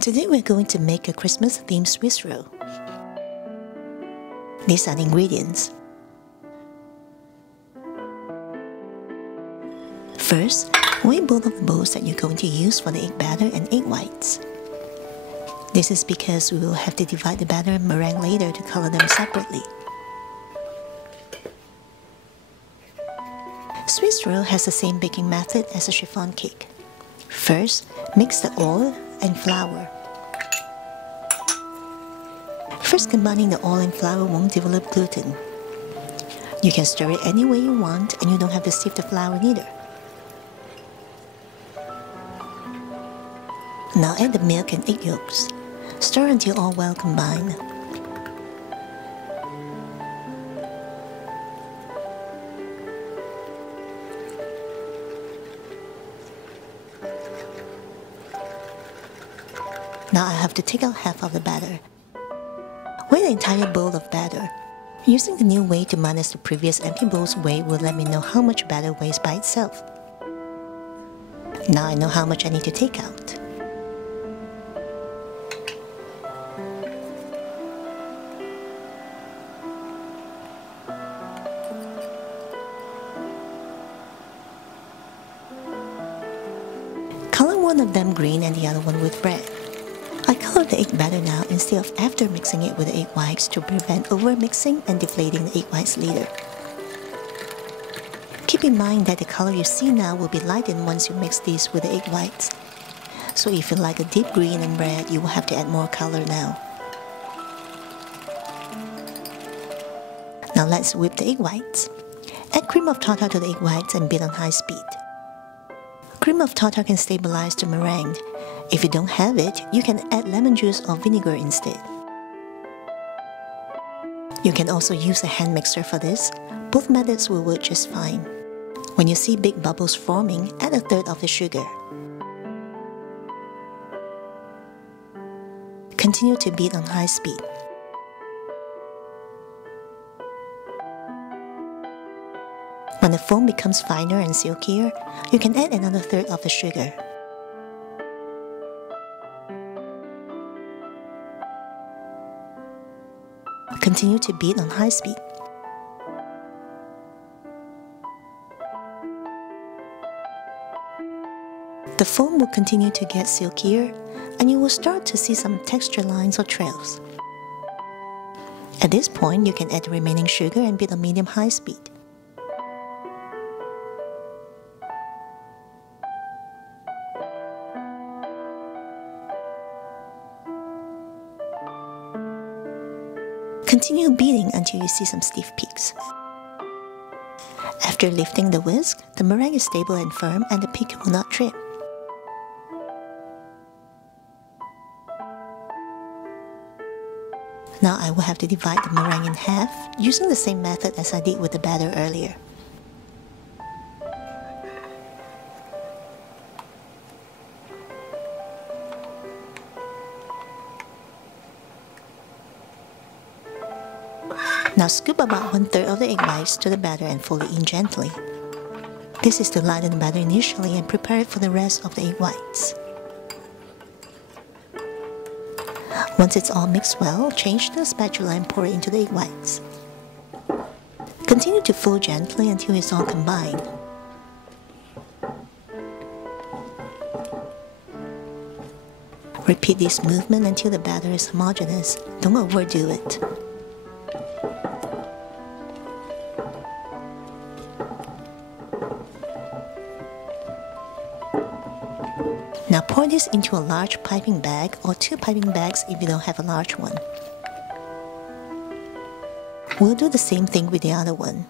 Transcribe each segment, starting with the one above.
Today we're going to make a Christmas-themed Swiss roll. These are the ingredients. First, weigh both of the bowls that you're going to use for the egg batter and egg whites. This is because we will have to divide the batter and meringue later to color them separately. Swiss roll has the same baking method as a chiffon cake. First, mix the oil and flour. First, combining the oil and flour won't develop gluten. You can stir it any way you want and you don't have to sieve the flour neither. Now add the milk and egg yolks. Stir until all well combined. Now I have to take out half of the batter. Weigh the entire bowl of batter. Using the new weight to minus the previous empty bowl's weight will let me know how much batter weighs by itself. Now I know how much I need to take out. Color one of them green and the other one with red. I color the egg batter now instead of after mixing it with the egg whites to prevent over-mixing and deflating the egg whites later. Keep in mind that the color you see now will be lightened once you mix these with the egg whites. So if you like a deep green and red, you will have to add more color now. Now let's whip the egg whites. Add cream of tartar to the egg whites and beat on high speed. Cream of tartar can stabilize the meringue. If you don't have it, you can add lemon juice or vinegar instead. You can also use a hand mixer for this. Both methods will work just fine. When you see big bubbles forming, add a third of the sugar. Continue to beat on high speed. When the foam becomes finer and silkier, you can add another third of the sugar. Continue to beat on high speed. The foam will continue to get silkier and you will start to see some texture lines or trails. At this point, you can add the remaining sugar and beat on medium-high speed. Continue beating until you see some stiff peaks. After lifting the whisk, the meringue is stable and firm and the peak will not trip. Now I will have to divide the meringue in half using the same method as I did with the batter earlier. Now scoop about 1/3 of the egg whites to the batter and fold it in gently. This is to lighten the batter initially and prepare it for the rest of the egg whites. Once it's all mixed well, change the spatula and pour it into the egg whites. Continue to fold gently until it's all combined. Repeat this movement until the batter is homogeneous. Don't overdo it. Now pour this into a large piping bag or 2 piping bags if you don't have a large one. We'll do the same thing with the other one.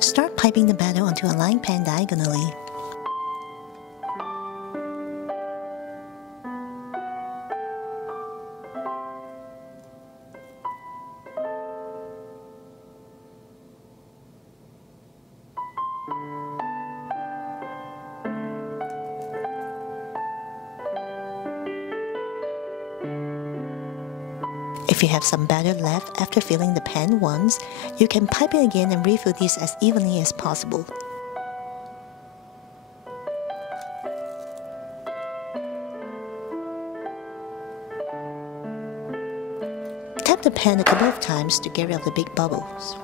Start piping the batter onto a lined pan diagonally. If you have some batter left after filling the pan once, you can pipe it again and refill this as evenly as possible. Tap the pan a couple of times to get rid of the big bubbles.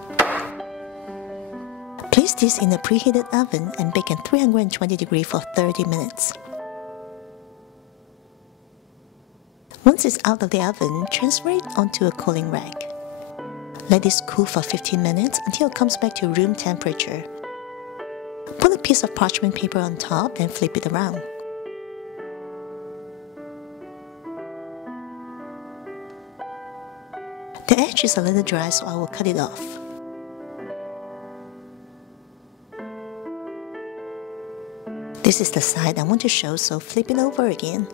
Place this in a preheated oven and bake at 320 degrees for 30 minutes. Once it's out of the oven, transfer it onto a cooling rack. Let this cool for 15 minutes until it comes back to room temperature. Put a piece of parchment paper on top, then flip it around. The edge is a little dry, so I will cut it off. This is the side I want to show, so flip it over again.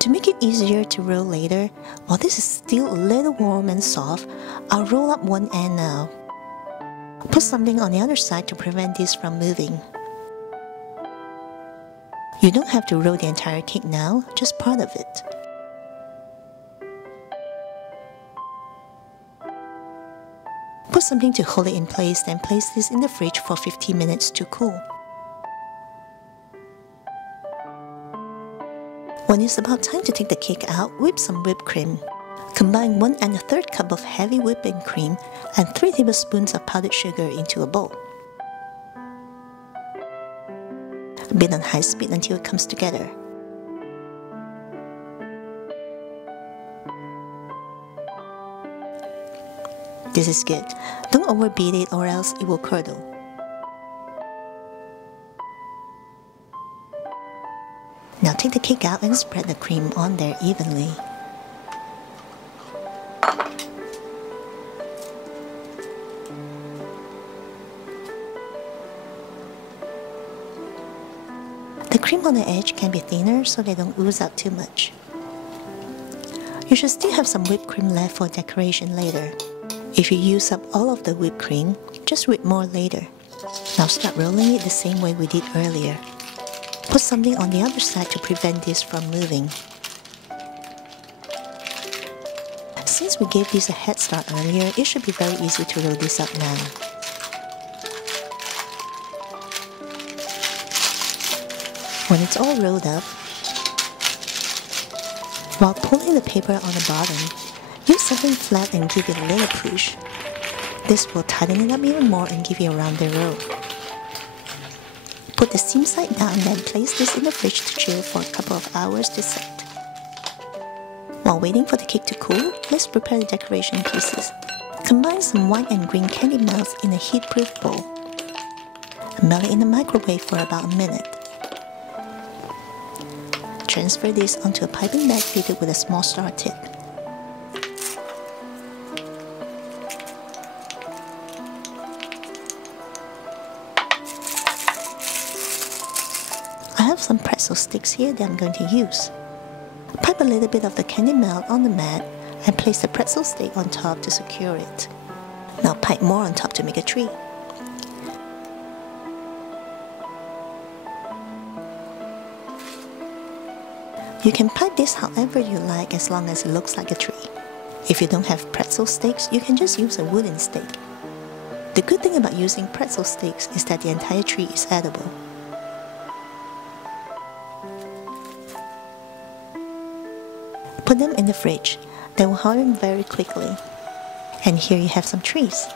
To make it easier to roll later, while this is still a little warm and soft, I'll roll up one end now. Put something on the other side to prevent this from moving. You don't have to roll the entire cake now, just part of it. Put something to hold it in place, then place this in the fridge for 15 minutes to cool. When it's about time to take the cake out, whip some whipped cream. Combine 1 1/3 cup of heavy whipping cream and 3 tablespoons of powdered sugar into a bowl. Beat on high speed until it comes together. This is good. Don't overbeat it or else it will curdle. Now take the cake out and spread the cream on there evenly. The cream on the edge can be thinner so they don't ooze out too much. You should still have some whipped cream left for decoration later. If you use up all of the whipped cream, just whip more later. Now start rolling it the same way we did earlier. Put something on the other side to prevent this from moving. Since we gave this a head start earlier, it should be very easy to roll this up now. When it's all rolled up, while pulling the paper on the bottom, use something flat and give it a little push. This will tighten it up even more and give you a rounder roll. Put the seam side down, then place this in the fridge to chill for a couple of hours to set. While waiting for the cake to cool, let's prepare the decoration pieces. Combine some white and green candy melts in a heat-proof bowl. Melt it in the microwave for about a minute. Transfer this onto a piping bag fitted with a small star tip. I have some pretzel sticks here that I'm going to use. Pipe a little bit of the candy melt on the mat and place the pretzel stick on top to secure it. Now pipe more on top to make a tree. You can pipe this however you like as long as it looks like a tree. If you don't have pretzel sticks, you can just use a wooden stick. The good thing about using pretzel sticks is that the entire tree is edible. Put them in the fridge. They will harden very quickly. And here you have some trees.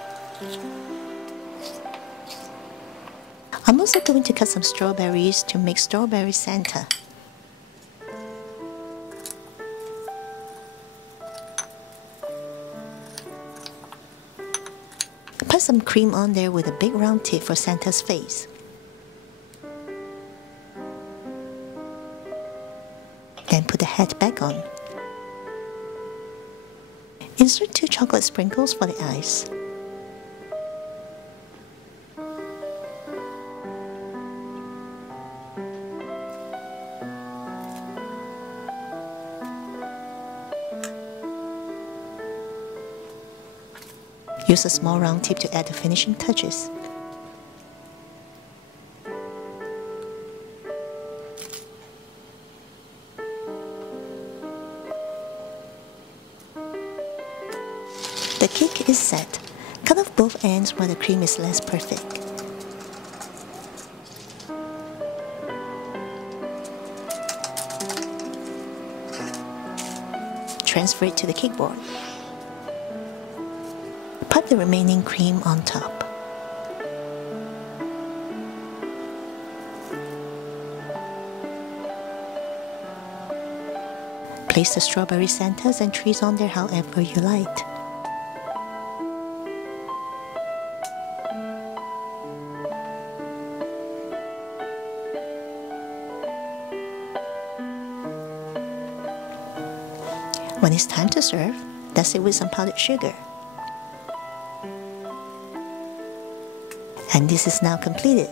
I'm also going to cut some strawberries to make strawberry Santa. Put some cream on there with a big round tip for Santa's face. Then put the hat back on. Insert 2 chocolate sprinkles for the eyes. Use a small round tip to add the finishing touches. The cake is set. Cut off both ends where the cream is less perfect. Transfer it to the cake board. Put the remaining cream on top. Place the strawberry Santas and trees on there however you like. When it's time to serve, dust it with some powdered sugar. And this is now completed.